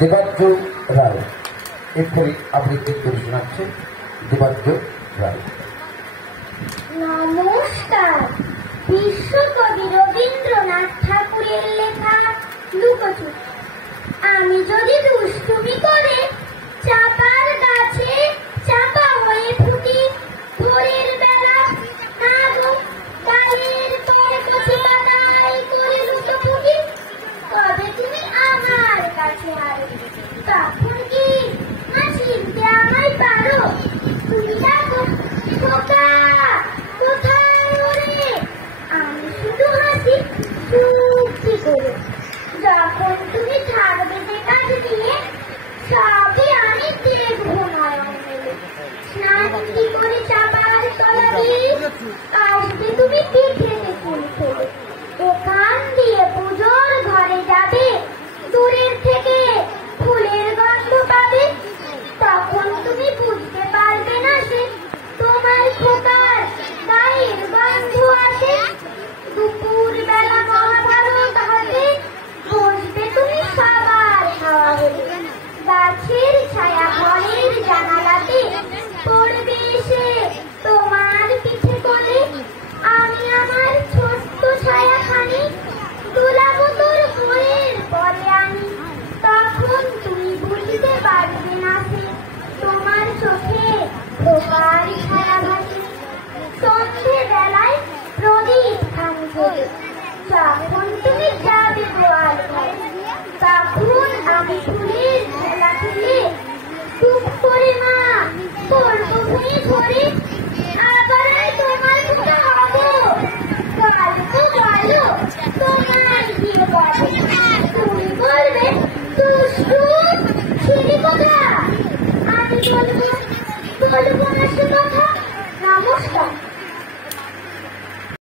দেবাদ্য রায় এরপরে আবৃত্তি করে শোনাচ্ছেন দেবাদ্য রায়। নমস্কার। বিশ্বকবি রবীন্দ্রনাথ ঠাকুরের লেখা লুকোচুরি। আমি যদি দুষ্টুমি করে চাপার গাছে চাপা হয়ে ফুটি, ভোরের বেলা গায়ের পরে কচি পাতায় করে লুকোচুরি, তবে তুমি আমার কাছে আসবে। তখন কি না চিনতে আমায় পারো? তুমি ডাকো, খোকা কোথায় ওরে? আমি শুধু হাসি চুপটি করে। যখন তুমি থাকবে যে কাজ দিয়ে, সবই আমি দেখবো নয়ন মেলে। স্নানটি করে চাপার তলা দিয়ে আসবে তুমি পিঠেতে ফুল ফেলে। ওখান দিয়ে পুজোর ঘরে যাবে, দূরের থেকে ফুলের গন্ধ পাবে। তখন তুমি বুঝতে পারবে না সে তোমার খোকার গায়ের গন্ধ আসে। দুপুর বেলা মহাভারত হবে, বসবে তুমি সবার খাওয়া হলে। গাছের ছায়া ঘরের জানালাতে পড়বে এসে তোমার পিঠে কোলে। আমি আমার ছোট্ট ছায়াখানি দুলাবো তোর বইয়ের পরে আনি। তখন তুমি বুঝতে পারবে না সে তোমার চোখে খোকার ছায়া ভাসে। সন্ধে বেলায় প্রদীপ ভাঙবে, যখন তুমি যাবে গোয়াল ঘরে। তখন আমি ফুলের খেলা খেলে চুপ করে মা পড়বো ভুঁই ধরে। আবার তোমার খোকা হবো, গল্প বলো তোমার হির বলে। তুমি বলবে দুষ্টু ছিলি কোথা? আমি বলবো না সে কথা।